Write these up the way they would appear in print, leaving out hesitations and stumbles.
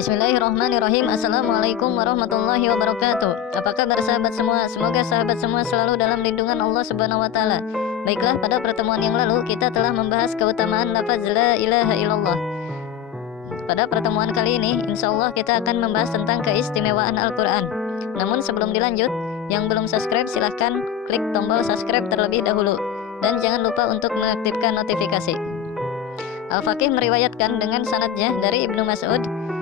Bismillahirrahmanirrahim. Assalamualaikum warahmatullahi wabarakatuh. Apa kabar sahabat semua? Semoga sahabat semua selalu dalam lindungan Allah Subhanahu wa taala. Baiklah, pada pertemuan yang lalu kita telah membahas keutamaan lafaz la ilaha illallah. Pada pertemuan kali ini insyaallah kita akan membahas tentang keistimewaan Al-Qur'an. Namun sebelum dilanjut, yang belum subscribe silahkan klik tombol subscribe terlebih dahulu dan jangan lupa untuk mengaktifkan notifikasi. Al-Faqih meriwayatkan dengan sanadnya dari Ibnu Mas'ud,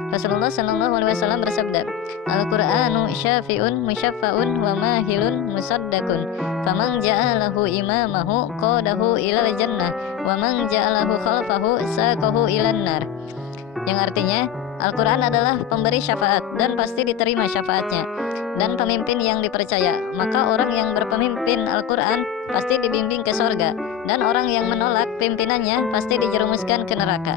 Rasulullah sallallahu alaihi wasallam bersabda, Al-Qur'anu syafi'un musyaffa'un wa mahilun musaddaqun. Faman ja'alahu imamahu qadahu ilal jannah wa man ja'alahu khalfahu saqahu ilan nar. Yang artinya, Al-Qur'an adalah pemberi syafaat dan pasti diterima syafaatnya, dan pemimpin yang dipercaya. Maka orang yang berpemimpin Al-Qur'an pasti dibimbing ke sorga, dan orang yang menolak pimpinannya pasti dijerumuskan ke neraka.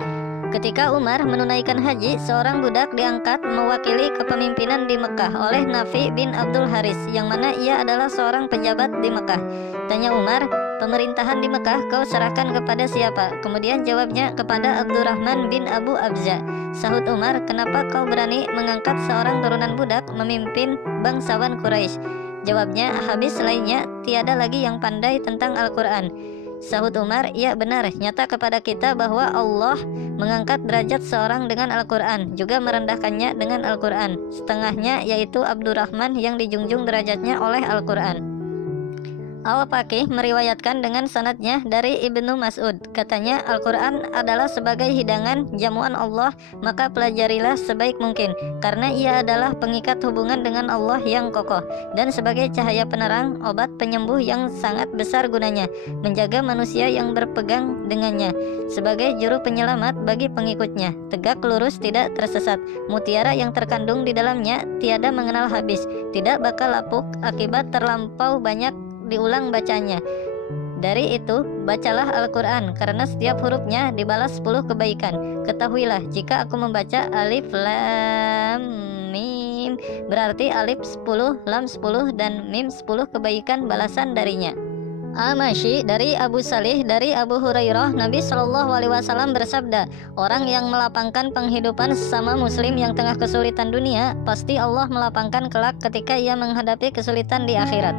Ketika Umar menunaikan haji, seorang budak diangkat mewakili kepemimpinan di Mekah oleh Nafi bin Abdul Haris, yang mana ia adalah seorang pejabat di Mekah. Tanya Umar, pemerintahan di Mekah kau serahkan kepada siapa? Kemudian jawabnya, kepada Abdurrahman bin Abu Abza. Sahut Umar, kenapa kau berani mengangkat seorang turunan budak memimpin bangsawan Quraisy? Jawabnya, habis lainnya tiada lagi yang pandai tentang Al-Quran. Sahut Umar, ya benar, nyata kepada kita bahwa Allah mengangkat derajat seorang dengan Al-Quran, juga merendahkannya dengan Al-Quran. Setengahnya yaitu Abdurrahman yang dijunjung derajatnya oleh Al-Quran. Al-Faqih meriwayatkan dengan sanadnya dari Ibnu Mas'ud. Katanya, Al-Quran adalah sebagai hidangan jamuan Allah, maka pelajarilah sebaik mungkin, karena ia adalah pengikat hubungan dengan Allah yang kokoh, dan sebagai cahaya penerang, obat penyembuh yang sangat besar gunanya, menjaga manusia yang berpegang dengannya, sebagai juru penyelamat bagi pengikutnya, tegak lurus tidak tersesat, mutiara yang terkandung di dalamnya tiada mengenal habis, tidak bakal lapuk akibat terlampau banyak diulang bacanya. Dari itu, bacalah Al-Quran, karena setiap hurufnya dibalas 10 kebaikan. Ketahuilah, jika aku membaca alif lam mim, berarti alif 10, lam 10, dan mim 10 kebaikan balasan darinya. Al-Masyi dari Abu Salih dari Abu Hurairah, Nabi Shallallahu Alaihi Wasallam bersabda, orang yang melapangkan penghidupan sesama muslim yang tengah kesulitan dunia, pasti Allah melapangkan kelak ketika ia menghadapi kesulitan di akhirat.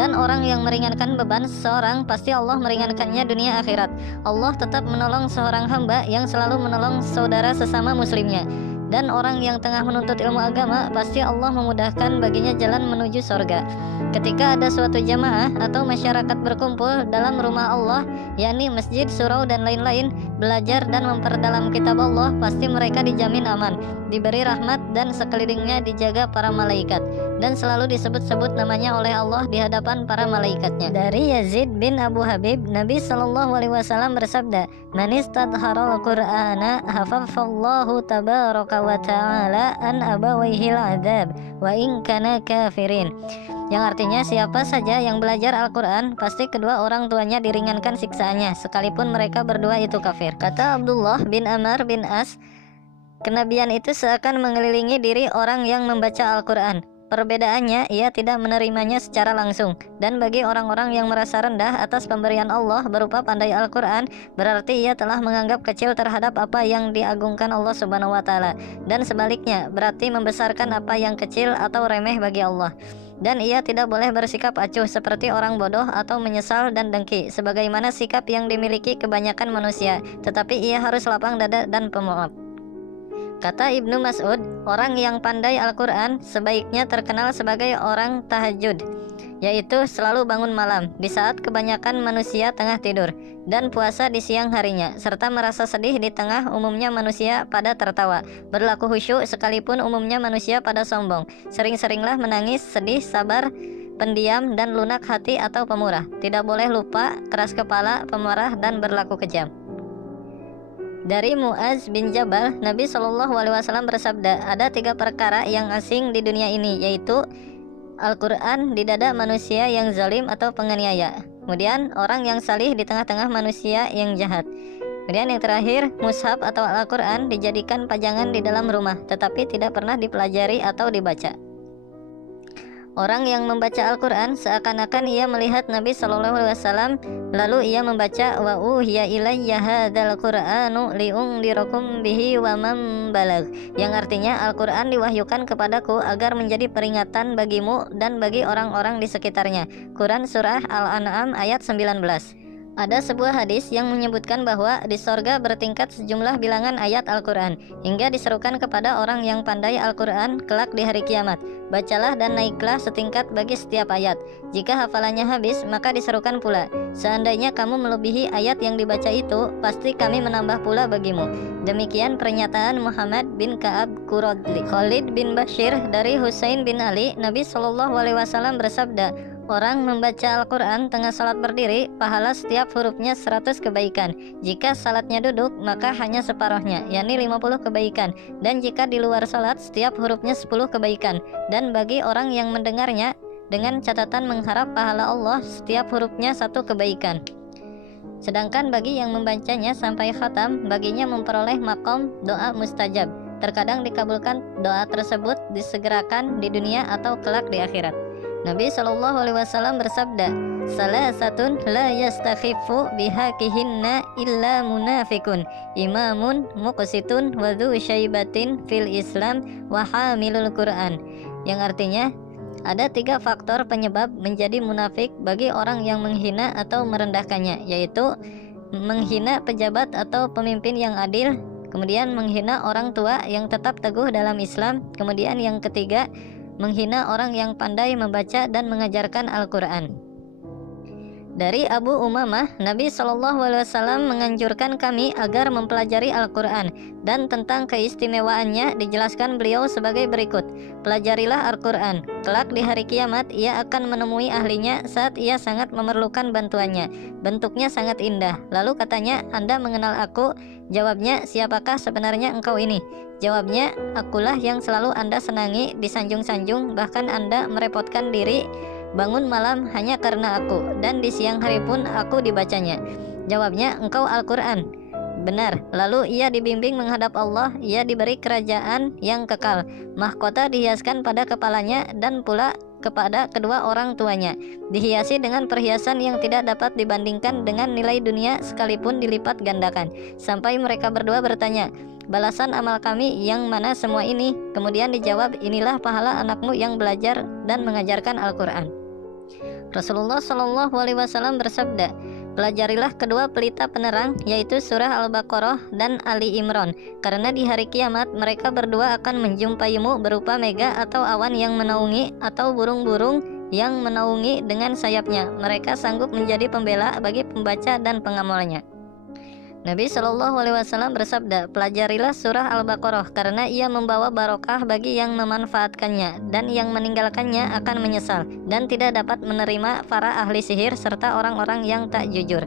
Dan orang yang meringankan beban seseorang, pasti Allah meringankannya dunia akhirat. Allah tetap menolong seorang hamba yang selalu menolong saudara sesama muslimnya. Dan orang yang tengah menuntut ilmu agama, pasti Allah memudahkan baginya jalan menuju sorga. Ketika ada suatu jamaah atau masyarakat berkumpul dalam rumah Allah, yakni masjid, surau, dan lain-lain, belajar dan memperdalam kitab Allah, pasti mereka dijamin aman, diberi rahmat, dan sekelilingnya dijaga para malaikat, dan selalu disebut-sebut namanya oleh Allah di hadapan para malaikatnya. Dari Yazid bin Abu Habib, Nabi Shallallahu Alaihi Wasallam bersabda, man istadharal Qur'ana hafafallahu tabaraka wa ta'ala an abawaihil adab wa in kana kafirin. Yang artinya, siapa saja yang belajar Al-Quran, pasti kedua orang tuanya diringankan siksaannya, sekalipun mereka berdua itu kafir. Kata Abdullah bin Amr bin As, kenabian itu seakan mengelilingi diri orang yang membaca Al-Quran. Perbedaannya, ia tidak menerimanya secara langsung. Dan bagi orang-orang yang merasa rendah atas pemberian Allah berupa pandai Al-Quran, berarti ia telah menganggap kecil terhadap apa yang diagungkan Allah Subhanahu wa Ta'ala. Dan sebaliknya, berarti membesarkan apa yang kecil atau remeh bagi Allah. Dan ia tidak boleh bersikap acuh seperti orang bodoh atau menyesal dan dengki, sebagaimana sikap yang dimiliki kebanyakan manusia, tetapi ia harus lapang dada dan pemaaf. Kata Ibnu Mas'ud, orang yang pandai Al-Quran sebaiknya terkenal sebagai orang tahajud, yaitu selalu bangun malam di saat kebanyakan manusia tengah tidur, dan puasa di siang harinya, serta merasa sedih di tengah umumnya manusia pada tertawa, berlaku khusyuk sekalipun umumnya manusia pada sombong, sering-seringlah menangis, sedih, sabar, pendiam, dan lunak hati atau pemurah, tidak boleh lupa, keras kepala, pemarah, dan berlaku kejam. Dari Mu'az bin Jabal, Nabi Shallallahu Alaihi Wasallam bersabda, ada 3 perkara yang asing di dunia ini, yaitu Al-Quran di dada manusia yang zalim atau penganiaya, kemudian orang yang salih di tengah-tengah manusia yang jahat, kemudian yang terakhir, mushaf atau Al-Quran dijadikan pajangan di dalam rumah, tetapi tidak pernah dipelajari atau dibaca. Orang yang membaca Al-Quran seakan-akan ia melihat Nabi SAW, lalu ia membaca wa uhiya ilayya hadzal qur'anu li'undirakum bihi wa man balag, yang artinya Al-Quran diwahyukan kepadaku agar menjadi peringatan bagimu dan bagi orang-orang di sekitarnya. Quran Surah Al-An'am ayat 19. Ada sebuah hadis yang menyebutkan bahwa di sorga bertingkat sejumlah bilangan ayat Al-Quran, hingga diserukan kepada orang yang pandai Al-Quran kelak di hari kiamat, bacalah dan naiklah setingkat bagi setiap ayat. Jika hafalannya habis, maka diserukan pula, seandainya kamu melebihi ayat yang dibaca itu, pasti kami menambah pula bagimu. Demikian pernyataan Muhammad bin Ka'ab Quradli. Khalid bin Bashir dari Husain bin Ali, Nabi SAW bersabda, orang membaca Al-Quran tengah salat berdiri, pahala setiap hurufnya 100 kebaikan. Jika salatnya duduk, maka hanya separuhnya, yakni 50 kebaikan. Dan jika di luar salat, setiap hurufnya 10 kebaikan. Dan bagi orang yang mendengarnya, dengan catatan mengharap pahala Allah, setiap hurufnya 1 kebaikan. Sedangkan bagi yang membacanya sampai khatam, baginya memperoleh maqam doa mustajab. Terkadang dikabulkan doa tersebut disegerakan di dunia atau kelak di akhirat. Nabi SAW bersabda, salasatun la yastakhifu bihaqihinna illa munafikun, imamun muqsitun wa dhu syaibatin fil Islam wa hamilul Quran, yang artinya ada 3 faktor penyebab menjadi munafik bagi orang yang menghina atau merendahkannya, yaitu menghina pejabat atau pemimpin yang adil, kemudian menghina orang tua yang tetap teguh dalam Islam, kemudian yang ketiga menghina orang yang pandai membaca dan mengajarkan Al-Quran. Dari Abu Umamah, Nabi SAW menganjurkan kami agar mempelajari Al-Quran, dan tentang keistimewaannya dijelaskan beliau sebagai berikut. Pelajarilah Al-Quran, kelak di hari kiamat ia akan menemui ahlinya saat ia sangat memerlukan bantuannya. Bentuknya sangat indah. Lalu katanya, Anda mengenal aku? Jawabnya, siapakah sebenarnya engkau ini? Jawabnya, akulah yang selalu Anda senangi, disanjung-sanjung, bahkan Anda merepotkan diri bangun malam hanya karena aku, dan di siang hari pun aku dibacanya. Jawabnya, engkau Al-Quran. Benar. Lalu ia dibimbing menghadap Allah, ia diberi kerajaan yang kekal, mahkota dihiaskan pada kepalanya dan pula kepada kedua orang tuanya, dihiasi dengan perhiasan yang tidak dapat dibandingkan dengan nilai dunia sekalipun dilipat gandakan. Sampai mereka berdua bertanya, balasan amal kami yang mana semua ini? Kemudian dijawab, inilah pahala anakmu yang belajar dan mengajarkan Al-Quran. Rasulullah SAW bersabda, pelajarilah kedua pelita penerang, yaitu surah Al-Baqarah dan Ali Imran, karena di hari kiamat mereka berdua akan menjumpaimu berupa mega atau awan yang menaungi, atau burung-burung yang menaungi dengan sayapnya. Mereka sanggup menjadi pembela bagi pembaca dan pengamalnya. Nabi SAW bersabda, pelajarilah surah Al-Baqarah karena ia membawa barokah bagi yang memanfaatkannya, dan yang meninggalkannya akan menyesal dan tidak dapat menerima para ahli sihir serta orang-orang yang tak jujur.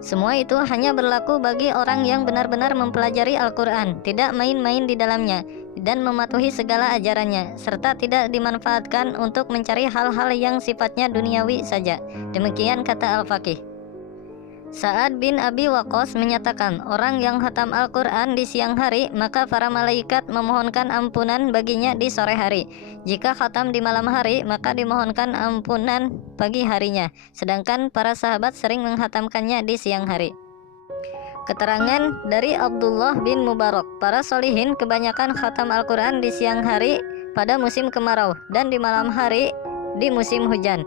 Semua itu hanya berlaku bagi orang yang benar-benar mempelajari Al-Quran, tidak main-main di dalamnya, dan mematuhi segala ajarannya, serta tidak dimanfaatkan untuk mencari hal-hal yang sifatnya duniawi saja. Demikian kata Al-Faqih. Sa'ad bin Abi Waqqas menyatakan, orang yang khatam Al-Quran di siang hari, maka para malaikat memohonkan ampunan baginya di sore hari. Jika khatam di malam hari, maka dimohonkan ampunan pagi harinya. Sedangkan para sahabat sering menghatamkannya di siang hari. Keterangan dari Abdullah bin Mubarak, para solihin kebanyakan khatam Al-Quran di siang hari pada musim kemarau, dan di malam hari di musim hujan,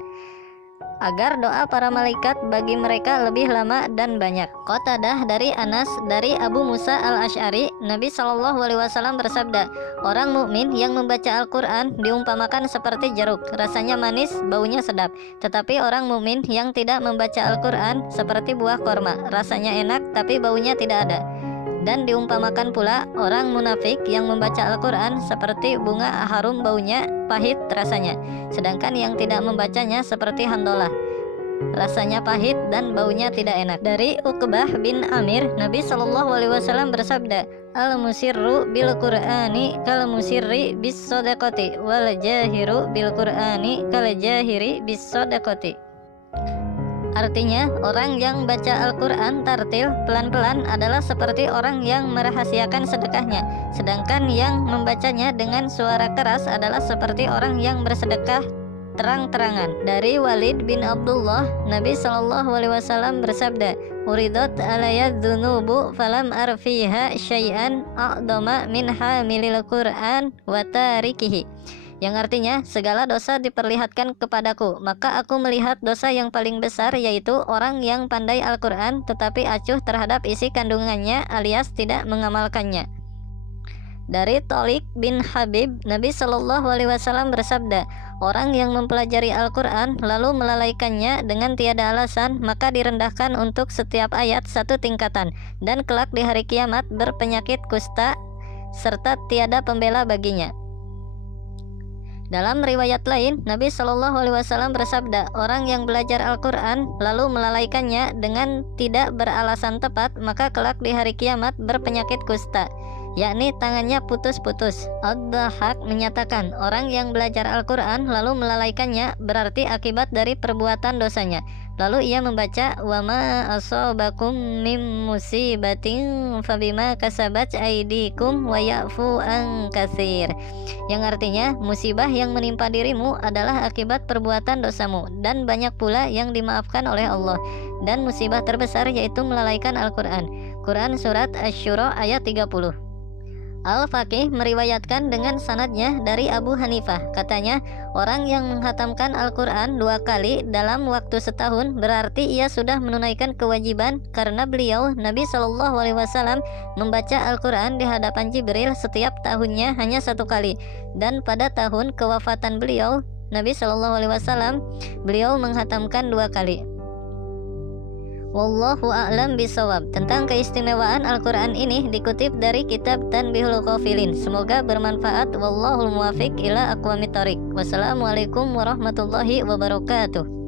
agar doa para malaikat bagi mereka lebih lama dan banyak. Qatadah dari Anas dari Abu Musa al-Asy'ari, Nabi SAW bersabda, orang mukmin yang membaca Al-Quran diumpamakan seperti jeruk, rasanya manis, baunya sedap. Tetapi orang mukmin yang tidak membaca Al-Quran seperti buah korma, rasanya enak tapi baunya tidak ada. Dan diumpamakan pula orang munafik yang membaca Al-Quran seperti bunga harum, baunya pahit rasanya. Sedangkan yang tidak membacanya seperti handolah, rasanya pahit dan baunya tidak enak. Dari Uqbah bin Amir, Nabi SAW bersabda, al-musirru bil Qur'ani kal musirri bis sadaqati wal jahiru bil Qur'ani kal jahiri bis sadaqati. Artinya, orang yang baca Al-Quran tartil pelan-pelan adalah seperti orang yang merahasiakan sedekahnya, sedangkan yang membacanya dengan suara keras adalah seperti orang yang bersedekah terang-terangan. Dari Walid bin Abdullah, Nabi SAW bersabda, "Uridat alayya dzunubu falam arfiha syai'an a'dama min hamilil Qur'an wa tarikihi." Yang artinya, segala dosa diperlihatkan kepadaku, maka aku melihat dosa yang paling besar, yaitu orang yang pandai Al-Quran tetapi acuh terhadap isi kandungannya alias tidak mengamalkannya. Dari Thalik bin Habib, Nabi SAW bersabda, orang yang mempelajari Al-Quran lalu melalaikannya dengan tiada alasan, maka direndahkan untuk setiap ayat satu tingkatan, dan kelak di hari kiamat berpenyakit kusta serta tiada pembela baginya. Dalam riwayat lain, Nabi SAW bersabda, orang yang belajar Al-Quran lalu melalaikannya dengan tidak beralasan tepat, maka kelak di hari kiamat berpenyakit kusta, yakni tangannya putus-putus. Ad-Dhahhak menyatakan, orang yang belajar Al-Quran lalu melalaikannya berarti akibat dari perbuatan dosanya. Lalu ia membaca, "Wa ma asabakum mim musibatin fabima kasabat aydikum wa ya'fu an katsir." Yang artinya, musibah yang menimpa dirimu adalah akibat perbuatan dosamu, dan banyak pula yang dimaafkan oleh Allah. Dan musibah terbesar yaitu melalaikan Al-Quran. Quran Surat Asy-Syura ayat 30. Al-Faqih meriwayatkan dengan sanadnya dari Abu Hanifah. Katanya, orang yang menghatamkan Al-Quran 2 kali dalam waktu setahun berarti ia sudah menunaikan kewajiban, karena beliau, Nabi SAW, membaca Al-Quran di hadapan Jibril setiap tahunnya hanya 1 kali. Dan pada tahun kewafatan beliau, Nabi SAW, beliau menghatamkan 2 kali. Wallahu a'lam bishawab. Tentang keistimewaan Al-Quran ini dikutip dari kitab Tanbihul Ghafilin. Semoga bermanfaat. Wallahul muwafiq ila aqwamit thoriq. Wassalamualaikum warahmatullahi wabarakatuh.